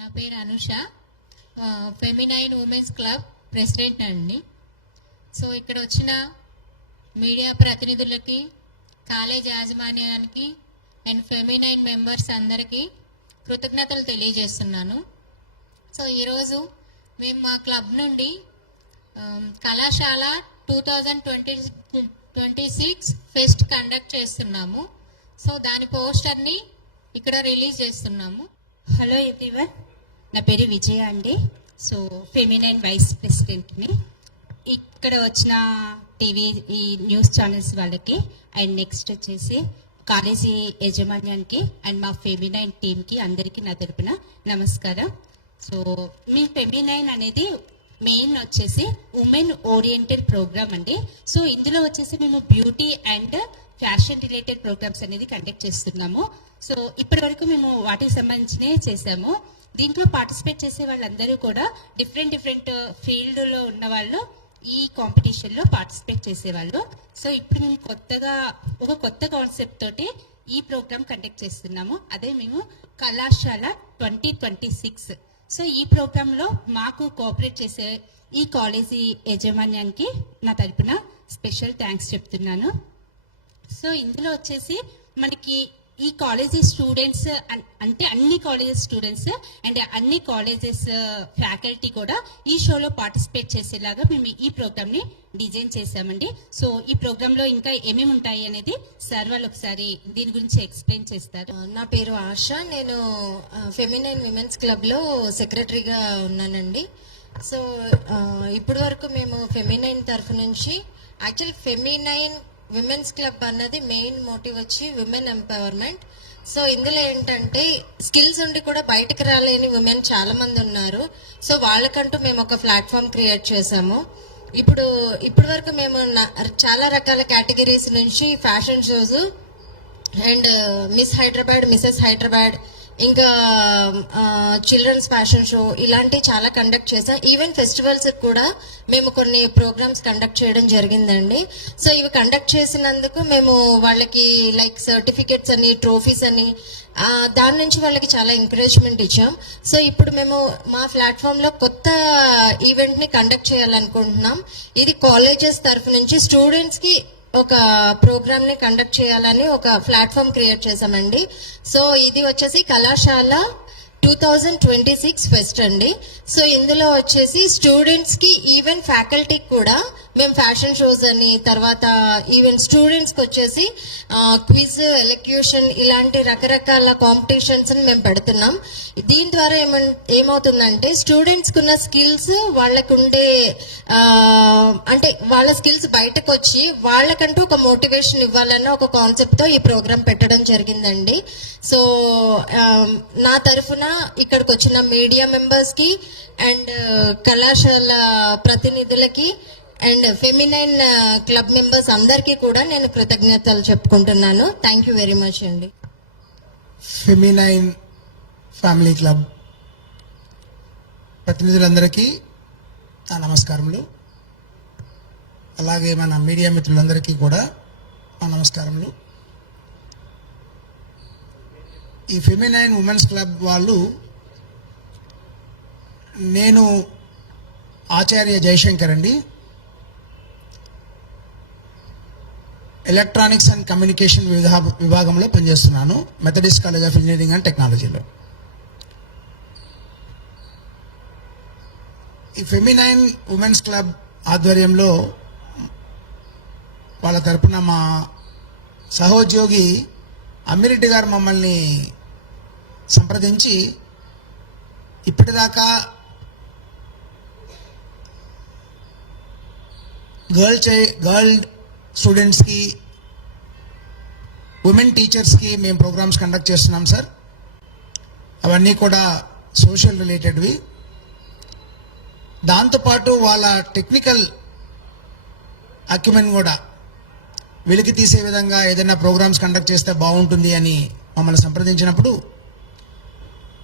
నా పేరు Anusha, feminine women's club president అండి. సో ఇక్కడ వచ్చిన మీడియా ప్రతినిధులకి, కాలేజ్ యాజమాన్యానికి అండ్ ఫెమినైన్ మెంబర్స్ అందరికీ కృతజ్ఞతలు తెలియజేస్తున్నాను. సో ఈరోజు మేము మా క్లబ్ నుండి కళాశాల 2026 ఫెస్ట్ కండక్ట్ చేస్తున్నాము. సో దాని పోస్టర్ని ఇక్కడ రిలీజ్ చేస్తున్నాము. హలో ఎవ్రీవన్, నా పేరు విజయ అండి. సో ఫెమినైన్ వైస్ ప్రెసిడెంట్ని. ఇక్కడ వచ్చిన టీవీ ఈ న్యూస్ ఛానల్స్ వాళ్ళకి అండ్ నెక్స్ట్ వచ్చేసి కాలేజీ యాజమాన్యానికి అండ్ మా ఫెమినైన్ టీమ్కి అందరికీ నా తరపున నమస్కారం. సో మీ ఫెమినైన్ అనేది మెయిన్ వచ్చేసి ఉమెన్ ఓరియంటెడ్ ప్రోగ్రామ్ అండి. సో ఇందులో వచ్చేసి మేము beauty and fashion related programs అనేది కండక్ట్ చేస్తున్నాము. సో ఇప్పటి వరకు మేము వాటికి సంబంధించినే చేసాము. దీంట్లో పార్టిసిపేట్ చేసే వాళ్ళందరూ కూడా డిఫరెంట్ ఫీల్డ్లో ఉన్న వాళ్ళు ఈ కాంపిటీషన్లో పార్టిసిపేట్ చేసేవాళ్ళు. సో ఇప్పుడు మేము ఒక కొత్త కాన్సెప్ట్ తోటి ఈ ప్రోగ్రామ్ కండక్ట్ చేస్తున్నాము. అదే మేము కళాశాల 2026. సో ఈ ప్రోగ్రాంలో మాకు కోఆపరేట్ చేసే ఈ కాలేజీ యాజమాన్యానికి నా తరపున స్పెషల్ థ్యాంక్స్ చెప్తున్నాను. సో ఇందులో వచ్చేసి మనకి ఈ కాలేజీ స్టూడెంట్స్ అంటే అన్ని కాలేజెస్ స్టూడెంట్స్ అండ్ అన్ని కాలేజెస్ ఫ్యాకల్టీ కూడా ఈ షోలో పార్టిసిపేట్ చేసేలాగా మేము ఈ ప్రోగ్రామ్ని డిజైన్ చేశామండి. సో ఈ ప్రోగ్రాంలో ఇంకా ఏమేమి ఉంటాయి అనేది సార్ వాళ్ళు ఒకసారి దీని గురించి ఎక్స్ప్లెయిన్ చేస్తారు. నా పేరు ఆశ, నేను ఫెమినైన్ విమెన్స్ క్లబ్లో సెక్రటరీగా ఉన్నానండి. సో ఇప్పటి వరకు మేము ఫెమినైన్ తరఫు నుంచి యాక్చువల్ ఫెమినైన్ విమెన్స్ క్లబ్ అన్నది మెయిన్ మోటివ్ వచ్చి విమెన్ ఎంపవర్మెంట్. సో ఇందులో ఏంటంటే స్కిల్స్ ఉండి కూడా బయటకు రాలేని విమెన్ చాలా మంది ఉన్నారు. సో వాళ్ళకంటూ మేము ఒక ప్లాట్ఫామ్ క్రియేట్ చేసాము. ఇప్పటి వరకు మేము చాలా రకాల కేటగిరీస్ నుంచి fashion shows and miss Hyderabad, Mrs Hyderabad, ఇంకా చిల్డ్రన్స్ ఫ్యాషన్ షో ఇలాంటి చాలా కండక్ట్ చేసాం. ఈవెన్ ఫెస్టివల్స్ కూడా మేము కొన్ని ప్రోగ్రామ్స్ కండక్ట్ చేయడం జరిగిందండి. సో ఇవి కండక్ట్ చేసినందుకు మేము వాళ్ళకి లైక్ సర్టిఫికెట్స్ అని, ట్రోఫీస్ అని, దాని నుంచి వాళ్ళకి చాలా ఎంకరేజ్మెంట్ ఇచ్చాం. సో ఇప్పుడు మేము మా ప్లాట్ఫామ్ లో కొత్త ఈవెంట్ ని కండక్ట్ చేయాలనుకుంటున్నాం. ఇది కాలేజెస్ తరఫు నుంచి స్టూడెంట్స్ కి ఒక ప్రోగ్రామ్ ని కండక్ట్ చేయాలని ఒక ప్లాట్ఫామ్ క్రియేట్ చేసామండి. సో ఇది వచ్చేసి కళాశాల 2026 ఫెస్ట్ అండి. సో ఇందులో వచ్చేసి స్టూడెంట్స్ కి ఈవెన్ ఫ్యాకల్టీకి కూడా మేము ఫ్యాషన్ షోస్ అని, తర్వాత ఈవెన్ స్టూడెంట్స్ కి వచ్చేసి క్విజ్, ఎలక్యూషన్ ఇలాంటి రకరకాల కాంపిటీషన్స్ మేము పెడుతున్నాం. దీని ద్వారా ఏమవుతుందంటే స్టూడెంట్స్ కున్న స్కిల్స్ వాళ్ళకు ఉండే అంటే వాళ్ళ స్కిల్స్ బయటకు వచ్చి వాళ్ళకంటూ ఒక మోటివేషన్ ఇవ్వాలన్న ఒక కాన్సెప్ట్ తో ఈ ప్రోగ్రామ్ పెట్టడం జరిగిందండి. సో నా తరఫున ఇక్కడికి వచ్చిన మీడియా మెంబర్స్ కి అండ్ కళాశాల ప్రతినిధులకి అండ్ ఫెమినైన్ క్లబ్ మెంబర్స్ అందరికీ కూడా నేను కృతజ్ఞతలు చెప్పుకుంటున్నాను. థ్యాంక్ యూ వెరీ మచ్ అండి. ఫెమినైన్ ఫ్యామిలీ క్లబ్ ప్రతినిధులందరికీ నా నమస్కారములు. అలాగే మన మీడియా మిత్రులందరికీ కూడా నా నమస్కారములు. ఈ ఫెమినైన్ ఉమెన్స్ క్లబ్ వాళ్ళు, నేను ఆచార్య జయశంకర్ అండి, ఎలక్ట్రానిక్స్ అండ్ కమ్యూనికేషన్ విభాగంలో పనిచేస్తున్నాను, Methodist College of engineering and టెక్నాలజీలో. ఈ ఫెమినైన్ ఉమెన్స్ క్లబ్ ఆధ్వర్యంలో వాళ్ళ తరపున మా సహోద్యోగి అమ్మిరెడ్డి గారు మమ్మల్ని సంప్రదించి ఇప్పటిదాకా గర్ల్ స్టూడెంట్స్కి, ఉమెన్ టీచర్స్కి మేము ప్రోగ్రామ్స్ కండక్ట్ చేస్తున్నాం సార్. అవన్నీ కూడా సోషల్ రిలేటెడ్వి. దాంతోపాటు వాళ్ళ టెక్నికల్ అక్యుమెంట్ కూడా వెలికి తీసే విధంగా ఏదైనా ప్రోగ్రామ్స్ కండక్ట్ చేస్తే బాగుంటుంది అని మమ్మల్ని సంప్రదించినప్పుడు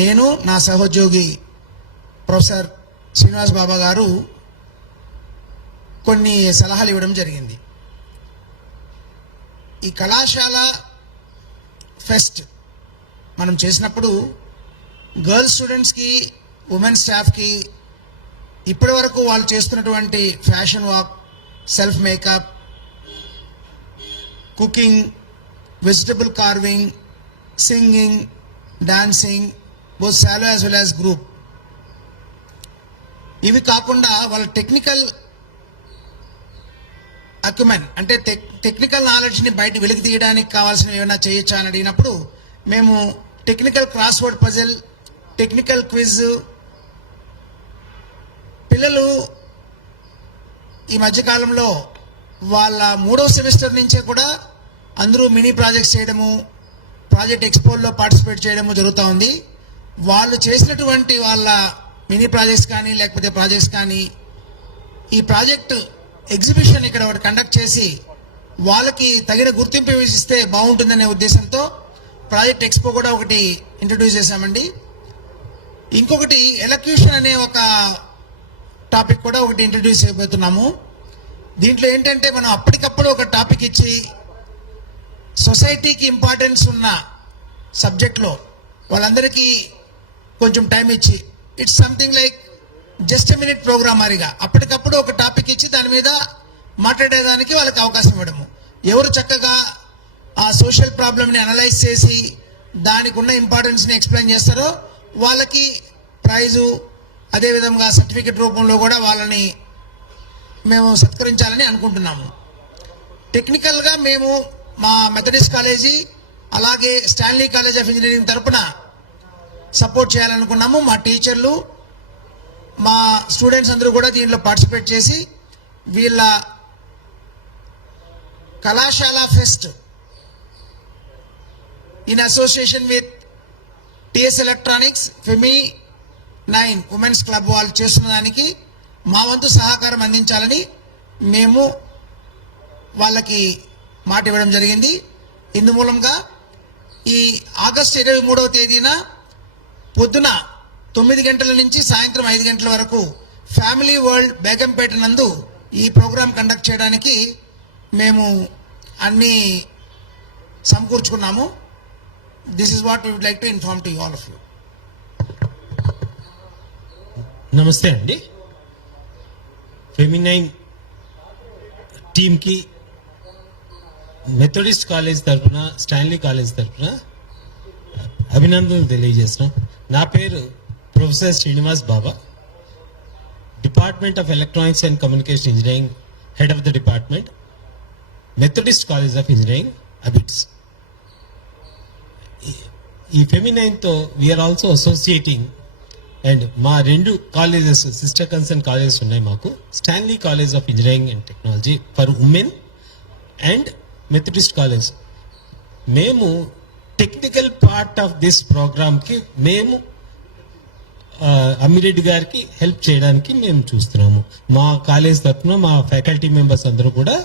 నేను, నా సహోద్యోగి ప్రొఫెసర్ శ్రీనివాస్ బాబా గారు కొన్ని సలహాలు ఇవ్వడం జరిగింది. ఈ కళాశాల ఫెస్ట్ మనం చేసినప్పుడు గర్ల్స్ స్టూడెంట్స్కి, ఉమెన్ స్టాఫ్కి ఇప్పటి వరకు వాళ్ళు చేస్తున్నటువంటి fashion walk, self makeup, cooking, vegetable carving, singing, dancing, both solo as well as group, ఇవి కాకుండా వాళ్ళ టెక్నికల్ అక్యుమెన్ అంటే టెక్నికల్ నాలెడ్జ్ని బయట వెలికి తీయడానికి కావాల్సిన ఏమైనా చేయొచ్చా అని అడిగినప్పుడు మేము technical cross word puzzle, technical quiz, పిల్లలు ఈ మధ్యకాలంలో వాళ్ళ 3వ సెమిస్టర్ నుంచే కూడా అందరూ మినీ ప్రాజెక్ట్స్ చేయడము, ప్రాజెక్ట్ ఎక్స్పోల్లో పార్టిసిపేట్ చేయడము జరుగుతూ ఉంది. వాళ్ళు చేసినటువంటి వాళ్ళ మినీ ప్రాజెక్ట్స్ కానీ లేకపోతే ప్రాజెక్ట్స్ కానీ ఈ ప్రాజెక్ట్ ఎగ్జిబిషన్ ఇక్కడ ఒకటి కండక్ట్ చేసి వాళ్ళకి తగిన గుర్తింపు ఇస్తే బాగుంటుందనే ఉద్దేశంతో ప్రాజెక్ట్ ఎక్స్పో కూడా ఒకటి ఇంట్రడ్యూస్ చేశామండి. ఇంకొకటి ఎలక్యూషన్ అనే ఒక టాపిక్ కూడా ఒకటి ఇంట్రడ్యూస్ చేయబోతున్నాము. దీంట్లో ఏంటంటే మనం అప్పటికప్పుడు ఒక టాపిక్ ఇచ్చి సొసైటీకి ఇంపార్టెన్స్ ఉన్న సబ్జెక్ట్లో వాళ్ళందరికీ కొంచెం టైం ఇచ్చి it's something like just minute program మారిగా అప్పటికప్పుడు ఒక టాపిక్ ఇచ్చి దాని మీద మాట్లాడేదానికి వాళ్ళకి అవకాశం ఇవ్వడము. ఎవరు చక్కగా ఆ సోషల్ ప్రాబ్లమ్ని అనలైజ్ చేసి దానికి ఉన్న ఇంపార్టెన్స్ని ఎక్స్ప్లెయిన్ చేస్తారో వాళ్ళకి ప్రైజు, అదేవిధంగా సర్టిఫికెట్ రూపంలో కూడా వాళ్ళని మేము సత్కరించాలని అనుకుంటున్నాము. టెక్నికల్గా మేము మా మెథడిస్ట్ కాలేజీ అలాగే స్టాన్లీ కాలేజ్ ఆఫ్ ఇంజనీరింగ్ తరపున సపోర్ట్ చేయాలనుకున్నాము. మా టీచర్లు, మా స్టూడెంట్స్ అందరూ కూడా దీంట్లో పార్టిసిపేట్ చేసి వీళ్ళ కళాశాల fest in association with TS electronics, ఫెమి9 ఉమెన్స్ క్లబ్ వాళ్ళు చేస్తున్న దానికి మా వంతు సహకారం అందించాలని మేము వాళ్ళకి మాట ఇవ్వడం జరిగింది. ఇందు మూలంగా ఈ ఆగస్టు 23వ తేదీన పొద్దున 9 గంటల నుంచి సాయంత్రం 5 గంటల వరకు ఫ్యామిలీ వరల్డ్ బేగంపేట నందు ఈ ప్రోగ్రాం కండక్ట్ చేయడానికి మేము అన్ని సమకూర్చుకున్నాము. This is what we would like to inform to all of you. నమస్తే అండి. ఫెమినైన్ టీమ్కి మెథడిస్ట్ కాలేజ్ తరఫున, స్టాన్లీ కాలేజ్ తరఫున అభినందనలు తెలియజేస్తున్నాం. నా పేరు professor Srinivas Baba, department of electronics and communication engineering, head of the department, Methodist College of engineering, అబిట్స్. ఈ ఫెమినైన్తో వీఆర్ ఆల్సో అసోసియేటింగ్ అండ్ మా 2 కాలేజెస్, సిస్టర్ కన్సర్న్ కాలేజెస్ ఉన్నాయి మాకు. Stanley College of engineering and technology for women and Methodist college. మేము technical part of this ప్రోగ్రామ్కి మేము అమ్మిరెడ్డి గారికి హెల్ప్ చేయడానికి మేము చూస్తున్నాము. మా కాలేజ్ తరఫున మా ఫ్యాకల్టీ మెంబర్స్ అందరూ కూడా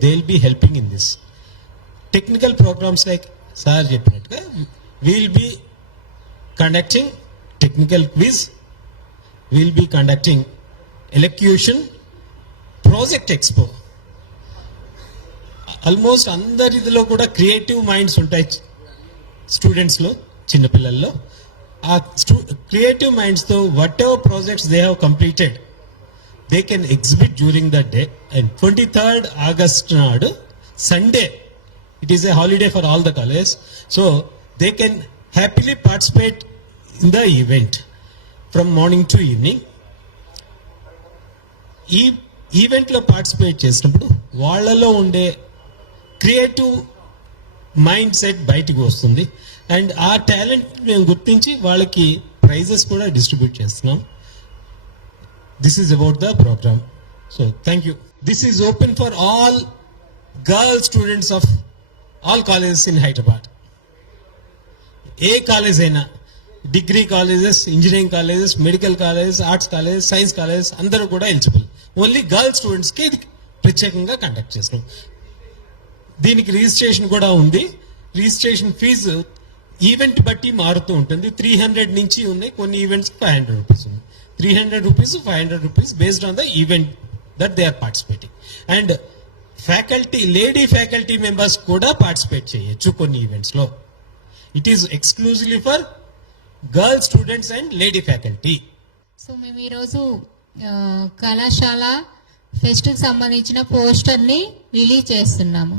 they will be helping in this technical programs. Like sir చెప్పినట్టుగా we'll be conducting technical quiz, we'll be conducting elocution, project expo. Almost అందరిలో కూడా క్రియేటివ్ మైండ్స్ ఉంటాయి స్టూడెంట్స్లో, చిన్నపిల్లల్లో. ఆ క్రియేటివ్ మైండ్స్తో whatever projects they have completed they can exhibit during the day. And 23rd August నాడు Sunday, it is a holiday for all the college, so they can happily participate in the event from morning to evening. ఈ ఈవెంట్లో participate చేసినప్పుడు వాళ్ళలో ఉండే creative mind set బయటకు వస్తుంది. And ఆ talent మేము గుర్తించి వాళ్ళకి ప్రైజెస్ కూడా డిస్ట్రిబ్యూట్ చేస్తున్నాం. This is about the program. So thank you. This is open for all girl students of all colleges in Hyderabad. ఏ కాలేజ్ అయినా, degree colleges, engineering colleges, medical colleges, arts colleges, science colleges అందరూ కూడా eligible. Only girl స్టూడెంట్స్కి ఇది ప్రత్యేకంగా conduct చేస్తున్నాం. దీనికి registration కూడా ఉంది. రిజిస్ట్రేషన్ ఫీజు ఈవెంట్ బట్టి మారుతూ ఉంటుంది. 300 నుంచి ఉన్నాయి, కొన్ని ఈవెంట్స్ 500 రూపీస్ ఉంది. 300 rupees, 500 rupees based on the event that they are participating. And faculty, lady faculty members కూడా పార్టిసిపేట్ చేయొచ్చు కొన్ని ఈవెంట్స్లో. It is exclusively for girl students and lady faculty. So మేము ఈరోజు కళాశాల ఫెస్ట్కి సంబంధించిన పోస్టర్ని రిలీజ్ చేస్తున్నాము.